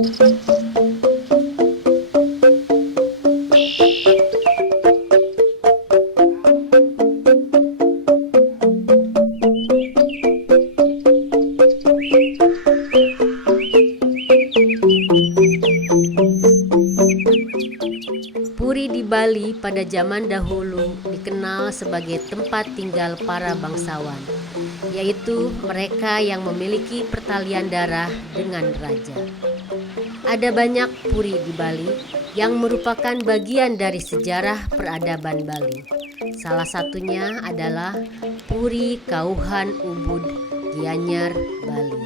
Puri di Bali pada zaman dahulu dikenal sebagai tempat tinggal para bangsawan, yaitu mereka yang memiliki pertalian darah dengan raja. Ada banyak puri di Bali yang merupakan bagian dari sejarah peradaban Bali. Salah satunya adalah Puri Kauhan Ubud, Gianyar, Bali.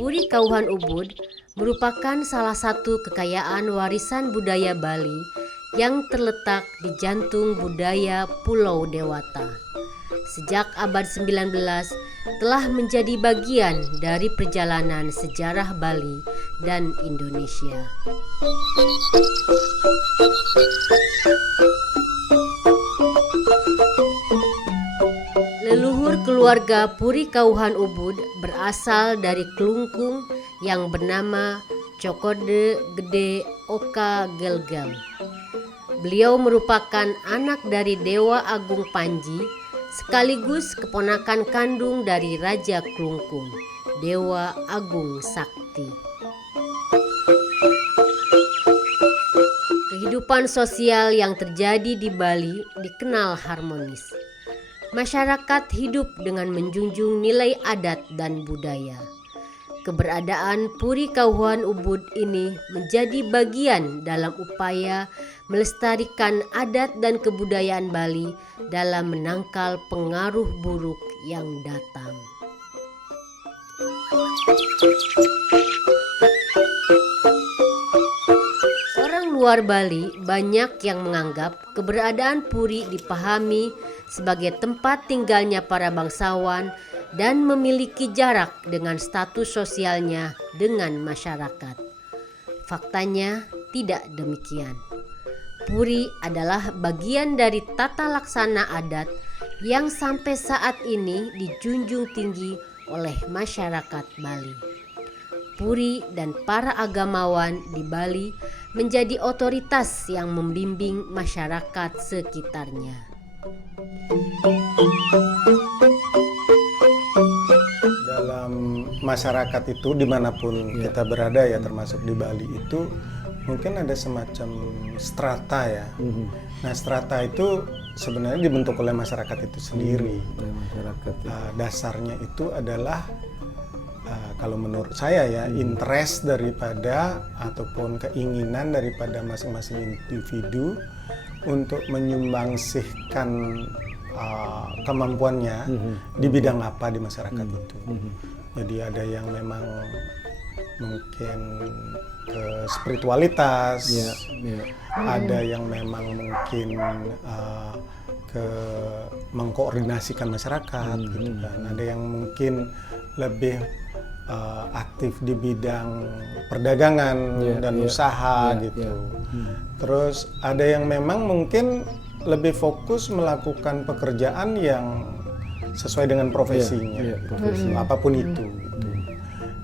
Puri Kauhan Ubud merupakan salah satu kekayaan warisan budaya Bali yang terletak di jantung budaya Pulau Dewata. Sejak abad 19 telah menjadi bagian dari perjalanan sejarah Bali dan Indonesia. Leluhur keluarga Puri Kauhan Ubud berasal dari Kelungkung yang bernama Cokode Gede Oka Gelgel. Beliau merupakan anak dari Dewa Agung Panji sekaligus keponakan kandung dari Raja Kelungkung, Dewa Agung Sakti. Kehidupan sosial yang terjadi di Bali dikenal harmonis. Masyarakat hidup dengan menjunjung nilai adat dan budaya. Keberadaan Puri Kauhan Ubud ini menjadi bagian dalam upaya melestarikan adat dan kebudayaan Bali dalam menangkal pengaruh buruk yang datang. Orang luar Bali banyak yang menganggap keberadaan Puri dipahami sebagai tempat tinggalnya para bangsawan dan memiliki jarak dengan status sosialnya dengan masyarakat. Faktanya tidak demikian. Puri adalah bagian dari tata laksana adat yang sampai saat ini dijunjung tinggi oleh masyarakat Bali. Puri dan para agamawan di Bali menjadi otoritas yang membimbing masyarakat sekitarnya. Dalam masyarakat itu dimanapun kita berada ya, termasuk di Bali itu mungkin ada semacam strata ya. Nah, strata itu sebenarnya dibentuk oleh masyarakat itu sendiri. Dasarnya itu adalah kalau menurut saya ya, interest daripada ataupun keinginan daripada masing-masing individu untuk menyumbangsihkan kemampuannya di bidang apa di masyarakat itu. Jadi ada yang memang mungkin ke spiritualitas, ada yang memang mungkin ke mengkoordinasikan masyarakat gitu kan. Ada yang mungkin lebih aktif di bidang perdagangan dan usaha gitu. Terus ada yang memang mungkin lebih fokus melakukan pekerjaan yang sesuai dengan profesinya, apapun itu.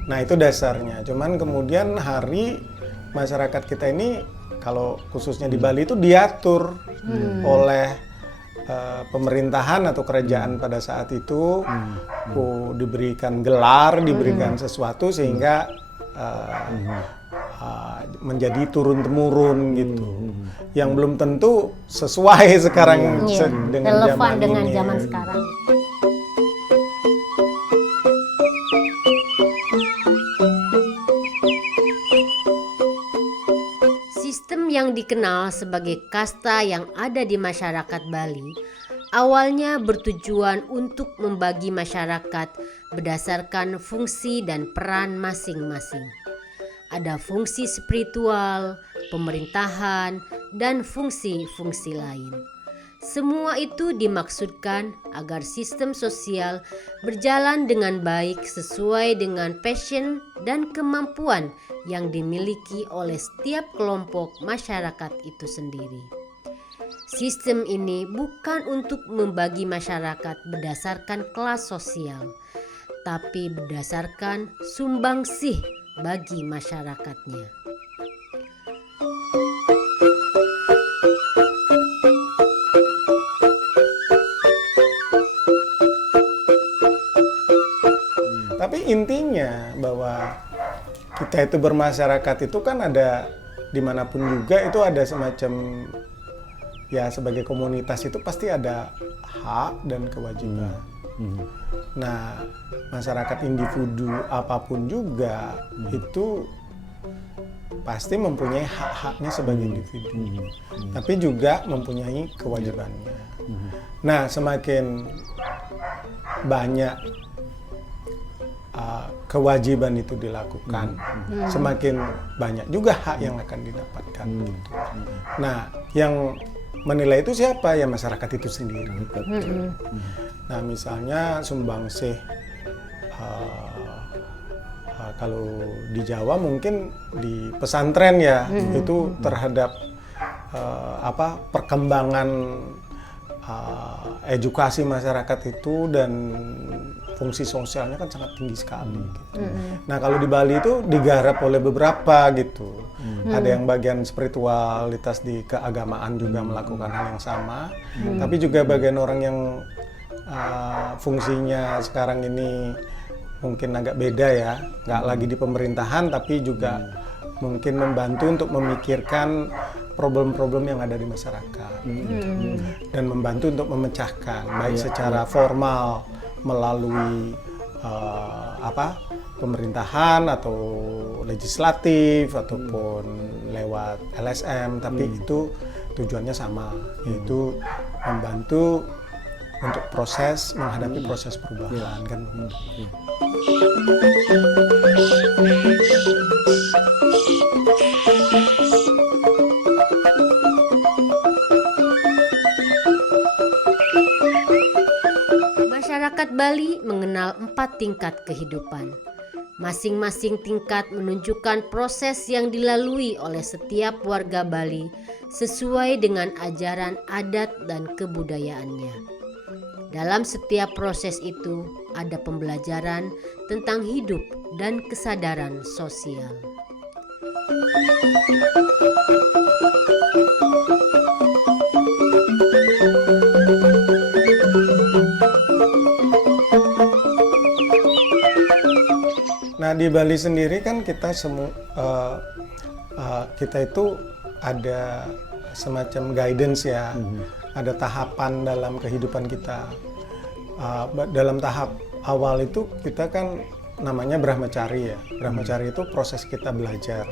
Nah, itu dasarnya. Cuman kemudian hari masyarakat kita ini, kalau khususnya di Bali itu diatur oleh pemerintahan atau kerajaan pada saat itu, diberikan gelar, diberikan sesuatu sehingga menjadi turun-temurun gitu, yang belum tentu sesuai sekarang dengan zaman ini. Zaman sekarang. Sistem yang dikenal sebagai kasta yang ada di masyarakat Bali awalnya bertujuan untuk membagi masyarakat berdasarkan fungsi dan peran masing-masing. Ada fungsi spiritual, pemerintahan, dan fungsi-fungsi lain. Semua itu dimaksudkan agar sistem sosial berjalan dengan baik sesuai dengan passion dan kemampuan yang dimiliki oleh setiap kelompok masyarakat itu sendiri. Sistem ini bukan untuk membagi masyarakat berdasarkan kelas sosial, tapi berdasarkan sumbangsih bagi masyarakatnya. Tapi intinya bahwa kita itu bermasyarakat itu kan ada dimanapun juga itu ada semacam ya sebagai komunitas itu pasti ada hak dan kewajiban. Nah, masyarakat individu apapun juga itu pasti mempunyai hak-haknya sebagai individu, tapi juga mempunyai kewajibannya. Nah, semakin banyak kewajiban itu dilakukan, semakin banyak juga hak yang akan didapatkan. Nah, yang menilai itu siapa? Ya masyarakat itu sendiri. Nah, misalnya sumbangsih kalau di Jawa mungkin di pesantren ya itu terhadap perkembangan edukasi masyarakat itu dan fungsi sosialnya kan sangat tinggi sekali. Gitu. Nah, kalau di Bali itu digarap oleh beberapa gitu. Ada yang bagian spiritualitas di keagamaan juga melakukan hal yang sama, tapi juga bagian orang yang fungsinya sekarang ini mungkin agak beda ya, nggak lagi di pemerintahan, tapi juga mungkin membantu untuk memikirkan problem-problem yang ada di masyarakat dan membantu untuk memecahkan, baik secara formal melalui pemerintahan atau legislatif ataupun lewat LSM, tapi itu tujuannya sama, yaitu membantu untuk menghadapi proses perubahan kan. Masyarakat Bali mengenal 4 tingkat kehidupan. Masing-masing tingkat menunjukkan proses yang dilalui oleh setiap warga Bali sesuai dengan ajaran adat dan kebudayaannya. Dalam setiap proses itu ada pembelajaran tentang hidup dan kesadaran sosial. Nah, di Bali sendiri kan kita kita itu ada semacam guidance ya, ada tahapan dalam kehidupan kita. Dalam tahap awal itu kita kan namanya Brahmacari ya. Brahmacari itu proses kita belajar,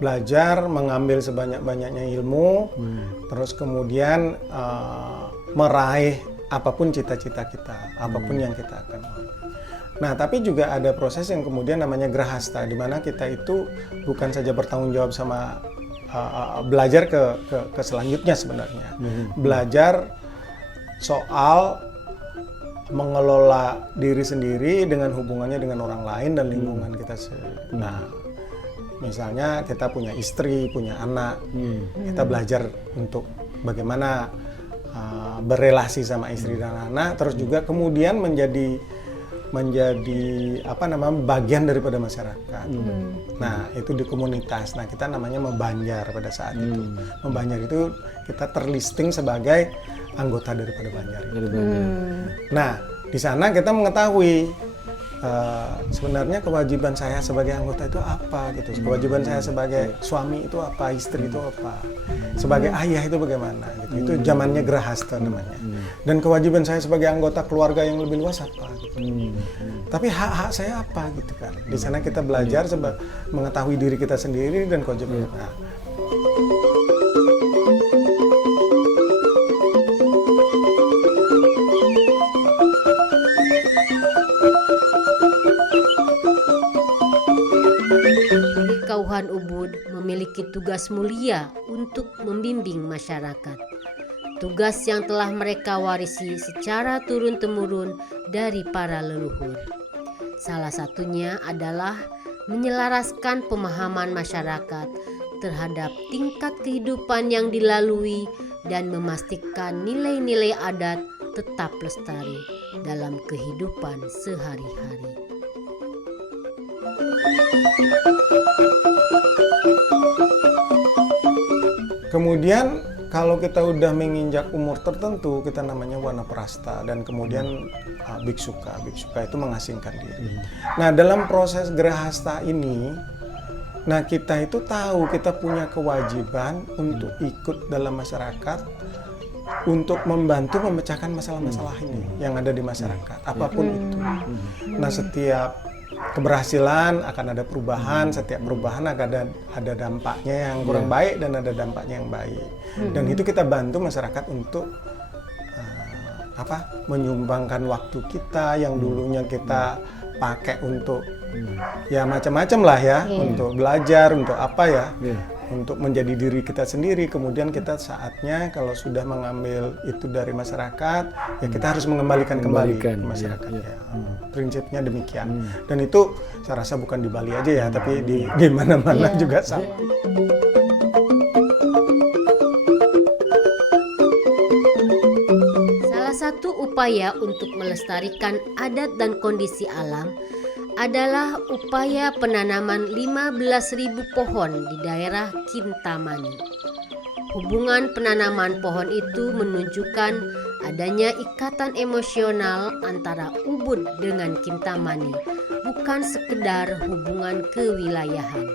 belajar mengambil sebanyak-banyaknya ilmu, terus kemudian meraih apapun cita-cita kita, apapun yang kita akan. Nah, tapi juga ada proses yang kemudian namanya Grahasta, di mana kita itu bukan saja bertanggung jawab sama belajar ke selanjutnya sebenarnya. Belajar soal mengelola diri sendiri dengan hubungannya dengan orang lain dan lingkungan kita. Nah, misalnya kita punya istri, punya anak, kita belajar untuk bagaimana berelasi sama istri dan anak, terus juga kemudian menjadi bagian daripada masyarakat. Nah, itu di komunitas. Nah, kita namanya membanjar pada saat itu. Membanjar itu kita terlisting sebagai anggota daripada banjar. Nah, di sana kita mengetahui sebenarnya kewajiban saya sebagai anggota itu apa gitu. Kewajiban saya sebagai suami itu apa, istri itu apa, sebagai ayah itu bagaimana gitu. Itu zamannya Grahasta namanya. Dan kewajiban saya sebagai anggota keluarga yang lebih luas apa gitu. Tapi hak-hak saya apa gitu kan. Di sana kita belajar mengetahui diri kita sendiri dan kewajiban. Nah, Kauhan Ubud memiliki tugas mulia untuk membimbing masyarakat. tugas yang telah mereka warisi secara turun-temurun dari para leluhur. Salah satunya adalah menyelaraskan pemahaman masyarakat terhadap tingkat kehidupan yang dilalui dan memastikan nilai-nilai adat tetap lestari dalam kehidupan sehari-hari. Kemudian kalau kita udah menginjak umur tertentu, kita namanya wanaprasta, dan kemudian biksuka. Biksuka itu mengasingkan diri. Nah, dalam proses grahasta ini, nah kita itu tahu kita punya kewajiban untuk ikut dalam masyarakat, untuk membantu memecahkan masalah-masalah ini yang ada di masyarakat, apapun itu. Nah, setiap keberhasilan akan ada perubahan, setiap perubahan akan ada dampaknya yang kurang baik dan ada dampaknya yang baik. Dan itu kita bantu masyarakat untuk menyumbangkan waktu kita yang dulunya kita pakai untuk ya macam-macam lah ya, untuk belajar, untuk apa ya, untuk menjadi diri kita sendiri. Kemudian kita saatnya kalau sudah mengambil itu dari masyarakat, ya kita harus mengembalikan kembali ke masyarakat. Ya. Prinsipnya demikian. Dan itu saya rasa bukan di Bali aja ya, tapi di mana-mana juga sama. Salah satu upaya untuk melestarikan adat dan kondisi alam adalah upaya penanaman 15.000 pohon di daerah Kintamani. Hubungan penanaman pohon itu menunjukkan adanya ikatan emosional antara Ubud dengan Kintamani, bukan sekedar hubungan kewilayahan.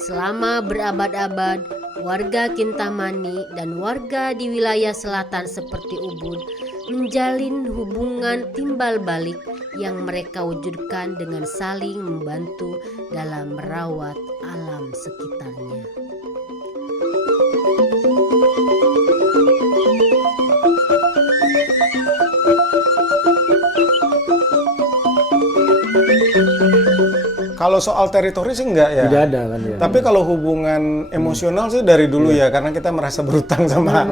Selama berabad-abad, warga Kintamani dan warga di wilayah selatan seperti Ubud menjalin hubungan timbal balik yang mereka wujudkan dengan saling membantu dalam merawat alam sekitarnya. Kalau soal teritori sih enggak ya. Tidak ada kan ya. Tapi kalau hubungan emosional sih dari dulu ya, karena kita merasa berutang sama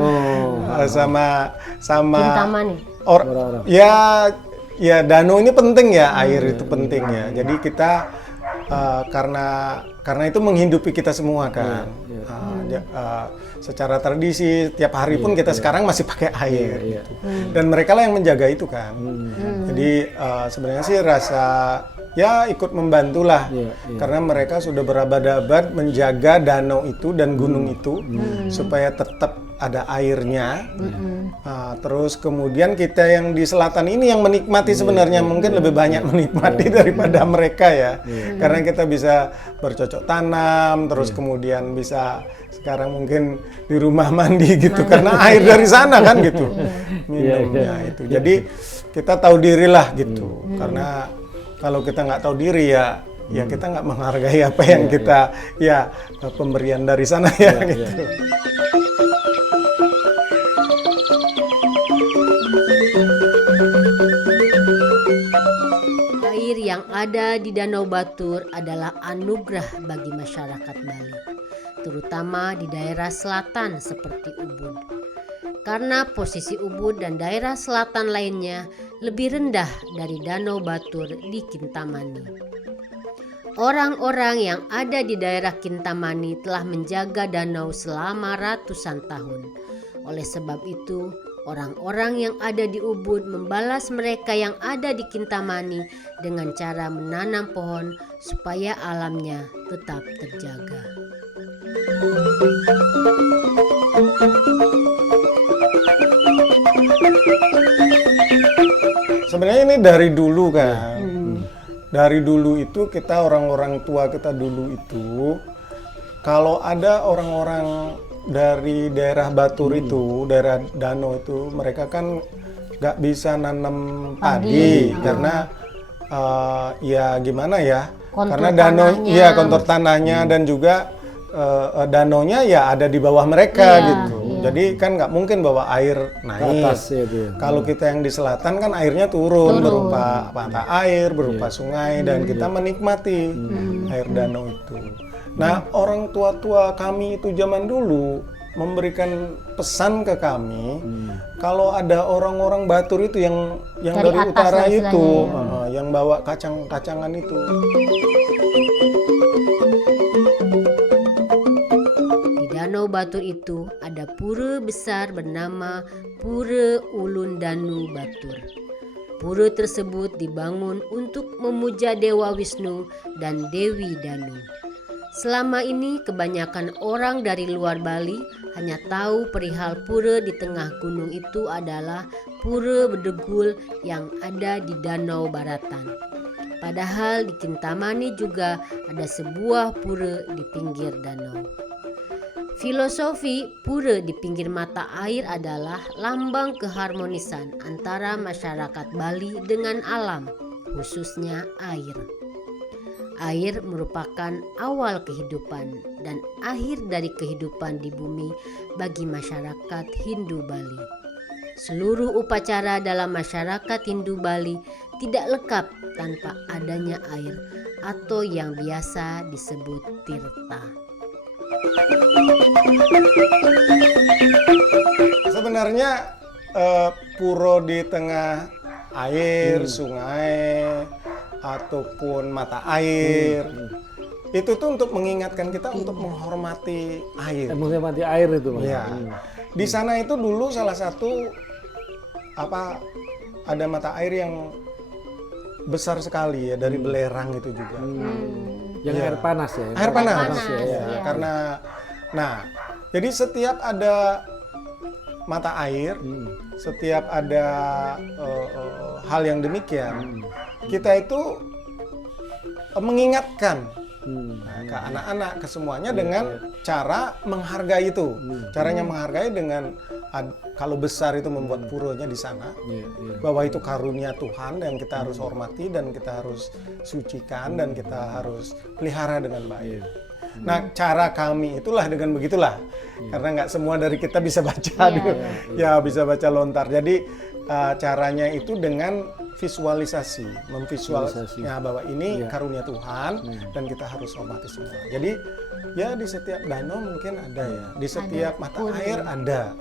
Kintamani. orang. Ya danau ini penting ya, air itu penting ya. Jadi kita karena itu menghidupi kita semua kan. Secara tradisi tiap hari pun kita sekarang masih pakai air gitu. Dan mereka lah yang menjaga itu kan. Jadi sebenarnya sih rasa ya ikut membantulah karena mereka sudah berabad-abad menjaga danau itu dan gunung itu supaya tetap ada airnya. Terus kemudian kita yang di selatan ini yang menikmati sebenarnya mungkin lebih banyak menikmati daripada mereka ya. Karena kita bisa bercocok tanam, terus kemudian bisa sekarang mungkin di rumah mandi gitu karena air dari sana kan gitu minumnya itu. Jadi kita tahu dirilah gitu. Karena kalau kita nggak tahu diri ya kita nggak menghargai apa yang kita pemberian dari sana gitu. Air yang ada di Danau Batur adalah anugerah bagi masyarakat Bali, terutama di daerah selatan seperti Ubud. Karena posisi Ubud dan daerah selatan lainnya lebih rendah dari Danau Batur di Kintamani. Orang-orang yang ada di daerah Kintamani telah menjaga danau selama ratusan tahun. Oleh sebab itu, orang-orang yang ada di Ubud membalas mereka yang ada di Kintamani dengan cara menanam pohon supaya alamnya tetap terjaga. Sebenarnya ini dari dulu kan. Dari dulu itu kita orang-orang tua kita dulu itu kalau ada orang-orang dari daerah Batur itu, daerah danau itu, mereka kan nggak bisa nanam padi karena ya gimana ya? Karena danau kontur tanahnya dan juga danaunya ya ada di bawah mereka gitu. Jadi kan nggak mungkin bawa air naik. Atas, Kalau kita yang di selatan kan airnya turun berupa mata air, berupa sungai dan kita menikmati air danau itu. Nah orang tua-tua kami itu zaman dulu memberikan pesan ke kami kalau ada orang-orang Batur itu yang Dari dari atas utara lah itu, istilahnya, yang bawa kacang-kacangan itu. Di Danau Batur itu ada pura besar bernama Pura Ulun Danu Batur. Pura tersebut dibangun untuk memuja Dewa Wisnu dan Dewi Danu. Selama ini kebanyakan orang dari luar Bali hanya tahu perihal pura di tengah gunung itu adalah Pura Bedegul yang ada di Danau Baratan. Padahal di Kintamani juga ada sebuah pura di pinggir danau. Filosofi pura di pinggir mata air adalah lambang keharmonisan antara masyarakat Bali dengan alam, khususnya air. Air merupakan awal kehidupan dan akhir dari kehidupan di bumi bagi masyarakat Hindu Bali. Seluruh upacara dalam masyarakat Hindu Bali tidak lengkap tanpa adanya air atau yang biasa disebut tirta. Sebenarnya pura di tengah air, sungai ataupun mata air itu tuh untuk mengingatkan kita untuk menghormati air. Menghormati air itu, Mas. Ya. Di sana itu dulu salah satu ada mata air yang besar sekali ya, dari belerang itu juga. Yang Iya. air panas ya. Air panas. ya, Ya, iya. karena jadi setiap ada mata air, setiap ada hal yang demikian, kita itu mengingatkan ke anak-anak, ke semuanya dengan cara menghargai itu. Caranya menghargai dengan kalau besar itu membuat puranya di sana, bahwa itu karunia Tuhan yang kita harus hormati dan kita harus sucikan dan kita harus pelihara dengan baik. Nah, cara kami itulah dengan begitulah, karena nggak semua dari kita bisa baca, ya bisa baca lontar. Jadi caranya itu dengan visualisasi, memvisualisasinya bahwa ini karunia Tuhan dan kita harus hormati semua. Jadi ya di setiap danau mungkin ada ya, di setiap mata air ada.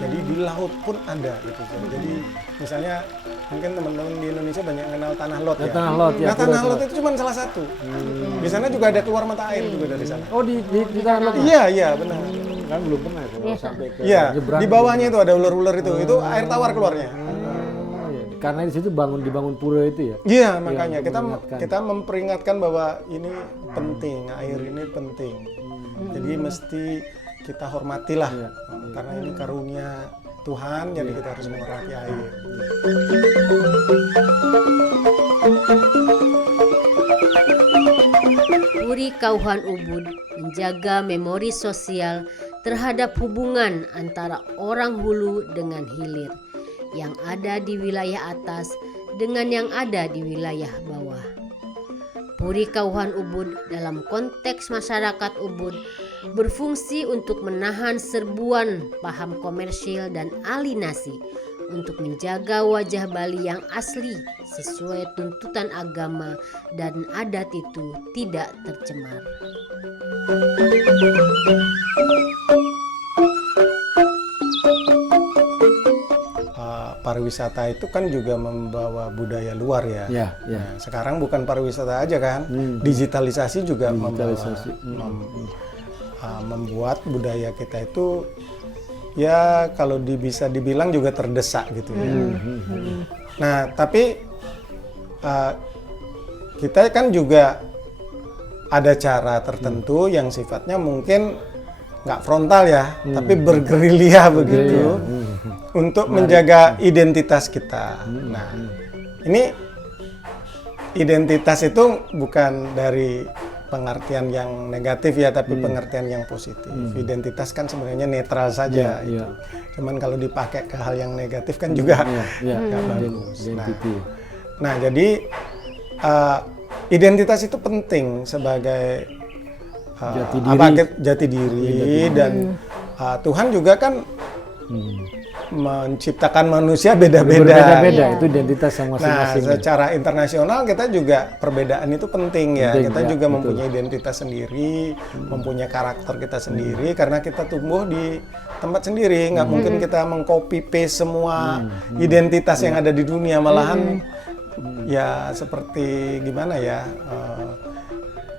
Jadi di laut pun ada gitu. Jadi misalnya mungkin teman-teman di Indonesia banyak mengenal tanah lot ya. Tanah lot ya. Nah, tanah lot itu cuma salah satu. Di sana juga ada keluar mata air juga dari sana. Oh, di tanah lot. Iya, benar. Kan belum pernah kalau sampai ke Iya, nyebrang di bawahnya itu ada ular-ular itu air tawar keluarnya. Karena di situ dibangun pura itu ya. Iya, makanya untuk kita mengingatkan. kita memperingatkan bahwa ini penting, air ini penting. Jadi mesti kita hormatilah, karena ini karunia Tuhan, jadi kita harus menghormati air. Puri Kauhan Ubud menjaga memori sosial terhadap hubungan antara orang hulu dengan hilir, yang ada di wilayah atas dengan yang ada di wilayah bawah. Puri Kauhan Ubud dalam konteks masyarakat Ubud berfungsi untuk menahan serbuan paham komersil dan alienasi, untuk menjaga wajah Bali yang asli sesuai tuntutan agama dan adat itu tidak tercemar. Pariwisata itu kan juga membawa budaya luar ya. Ya. Nah, sekarang bukan pariwisata aja kan, digitalisasi juga membuat budaya kita itu ya kalau bisa dibilang juga terdesak gitu ya. Nah, tapi kita kan juga ada cara tertentu yang sifatnya mungkin nggak frontal ya, tapi bergerilya begitu untuk menjaga identitas kita. Nah, ini identitas itu bukan dari pengertian yang negatif ya, tapi pengertian yang positif. Identitas kan sebenarnya netral saja. Gitu. Cuman kalau dipakai ke hal yang negatif kan juga nggak bagus. Nah, jadi identitas itu penting sebagai jati diri dan Tuhan juga kan menciptakan manusia beda-beda. Berbeda-beda itu identitas yang Nah, masing-masing. secara internasional kita juga perbedaan itu penting ya. Penting, Kita ya, juga betul. mempunyai identitas sendiri, mempunyai karakter kita sendiri karena kita tumbuh di tempat sendiri. Nggak mungkin kita mengcopy paste semua identitas yang ada di dunia. Malahan ya seperti gimana ya.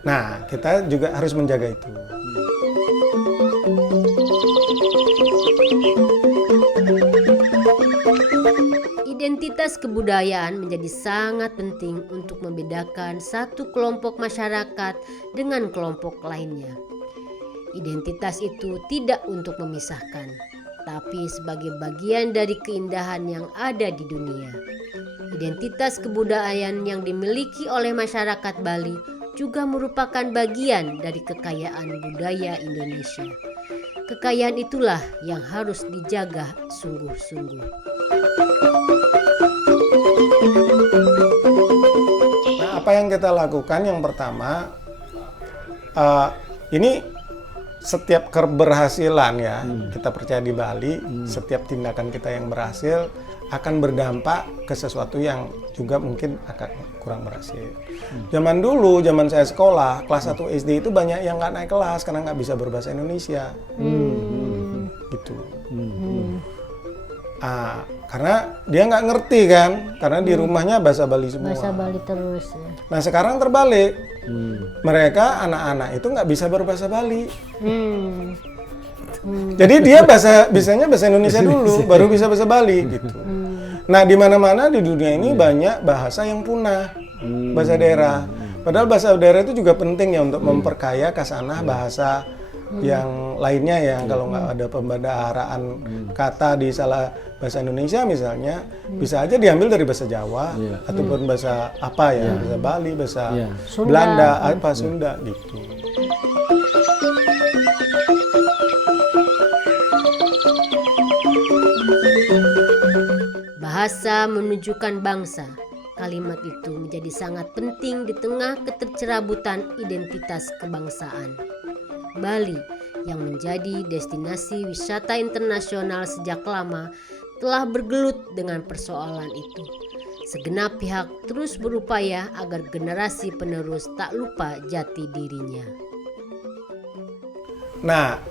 Nah, kita juga harus menjaga itu. Identitas kebudayaan menjadi sangat penting untuk membedakan satu kelompok masyarakat dengan kelompok lainnya. Identitas itu tidak untuk memisahkan, tapi sebagai bagian dari keindahan yang ada di dunia. Identitas kebudayaan yang dimiliki oleh masyarakat Bali juga merupakan bagian dari kekayaan budaya Indonesia. Kekayaan itulah yang harus dijaga sungguh-sungguh. Nah, apa yang kita lakukan yang pertama, ini setiap keberhasilan ya, kita percaya di Bali, setiap tindakan kita yang berhasil akan berdampak ke sesuatu yang juga mungkin akan kurang berhasil. Zaman dulu, zaman saya sekolah, kelas 1 SD itu banyak yang nggak naik kelas karena nggak bisa berbahasa Indonesia. Gitu. Karena dia nggak ngerti kan, karena di rumahnya bahasa Bali semua. Bahasa Bali terus ya. Nah sekarang terbalik, mereka anak-anak itu nggak bisa berbahasa Bali. Jadi dia bisanya bahasa Indonesia dulu, baru bisa bahasa Bali gitu. Nah di mana-mana di dunia ini banyak bahasa yang punah, bahasa daerah. Padahal bahasa daerah itu juga penting ya untuk memperkaya khasanah bahasa yang lainnya ya. Kalau nggak ada pembendaharaan kata di salah bahasa Indonesia misalnya, bisa aja diambil dari bahasa Jawa ataupun bahasa apa ya, bahasa Bali, bahasa Belanda, apa Sunda gitu. Bahasa menunjukkan bangsa. Kalimat itu menjadi sangat penting di tengah ketercerabutan identitas kebangsaan. Bali yang menjadi destinasi wisata internasional sejak lama telah bergelut dengan persoalan itu. Segenap pihak terus berupaya agar generasi penerus tak lupa jati dirinya. Nah,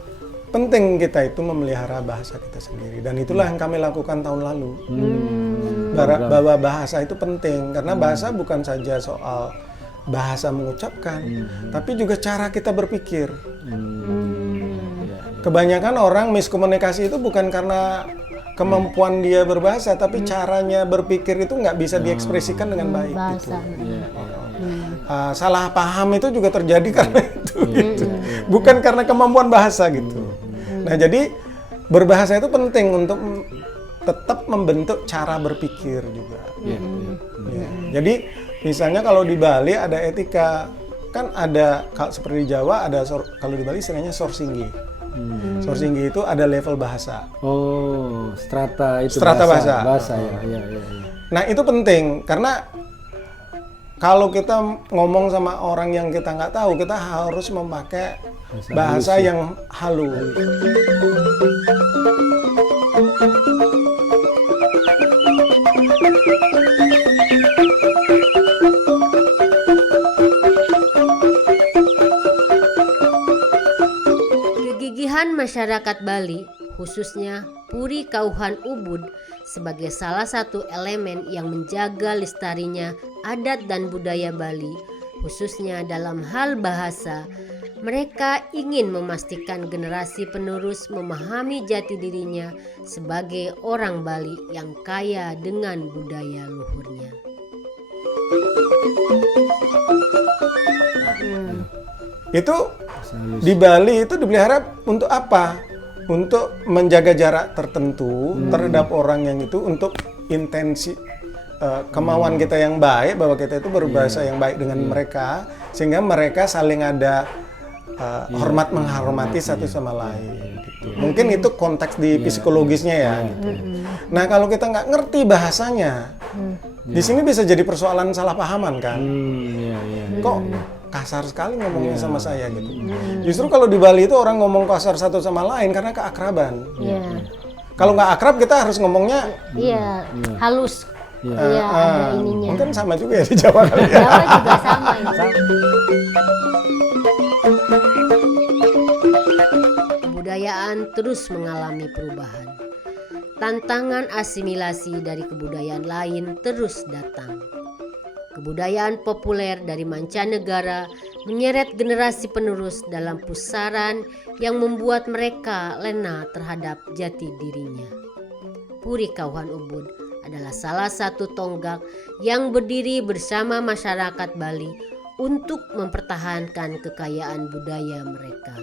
penting kita itu memelihara bahasa kita sendiri dan itulah yang kami lakukan tahun lalu. Bahwa bahasa itu penting karena bahasa bukan saja soal bahasa mengucapkan, tapi juga cara kita berpikir. Kebanyakan orang miskomunikasi itu bukan karena kemampuan dia berbahasa, tapi caranya berpikir itu nggak bisa diekspresikan dengan baik. Gitu. Salah paham itu juga terjadi karena itu, gitu. Bukan karena kemampuan bahasa gitu. Nah jadi berbahasa itu penting untuk tetap membentuk cara berpikir juga. Ya. Jadi misalnya kalau di Bali ada etika, kan ada seperti di Jawa ada kalau di Bali istilahnya sorsinggi. Sorsinggi itu ada level bahasa. Oh, strata itu Strata bahasa. Bahasa ya. Nah itu penting karena kalau kita ngomong sama orang yang kita nggak tahu, kita harus memakai bahasa yang halus. Kegigihan masyarakat Bali, khususnya Puri Kauhan Ubud, sebagai salah satu elemen yang menjaga lestarinya adat dan budaya Bali, khususnya dalam hal bahasa. Mereka ingin memastikan generasi penerus memahami jati dirinya sebagai orang Bali yang kaya dengan budaya luhurnya. Itu di Bali itu dipelihara untuk apa? Untuk menjaga jarak tertentu terhadap orang yang itu, untuk intensi kemauan kita yang baik bahwa kita itu berbahasa yang baik dengan mereka sehingga mereka saling ada hormat menghormati satu sama lain. Gitu. Mungkin itu konteks di psikologisnya ya. Gitu. Nah kalau kita nggak ngerti bahasanya, di sini bisa jadi persoalan salah pahaman kan? Kok kasar sekali ngomongnya sama saya gitu. Justru kalau di Bali itu orang ngomong kasar satu sama lain karena keakraban. Kalau nggak akrab kita harus ngomongnya Iya, halus. Iya. Iya, ada ininya. mungkin sama juga ya di Jawa kali ya. Jawa juga sama ya. Kebudayaan terus mengalami perubahan. Tantangan asimilasi dari kebudayaan lain terus datang. Kebudayaan populer dari mancanegara menyeret generasi penerus dalam pusaran yang membuat mereka lena terhadap jati dirinya. Puri Kauhan Ubud adalah salah satu tonggak yang berdiri bersama masyarakat Bali untuk mempertahankan kekayaan budaya mereka.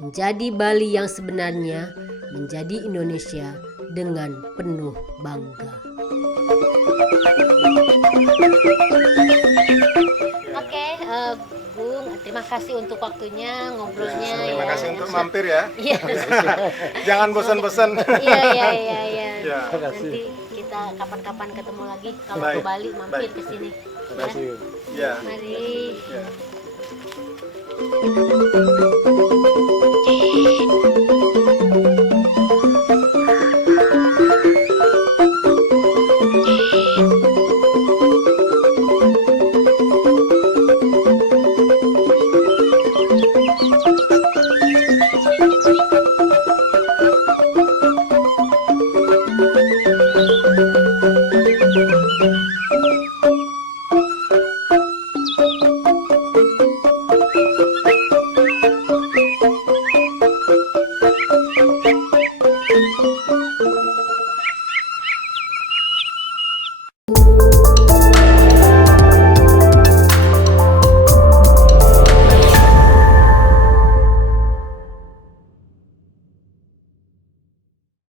Menjadi Bali yang sebenarnya, menjadi Indonesia dengan penuh bangga. Oke, Bung, terima kasih untuk waktunya, ngobrolnya. Terima ya. kasih untuk mampir ya. Iya. Jangan bosan-bosan. Iya. Ya. Nanti kita kapan-kapan ketemu lagi kalau Baik, ke Bali mampir baik. ke sini. Terima kasih. Ya. Mari. Ya. Thank you.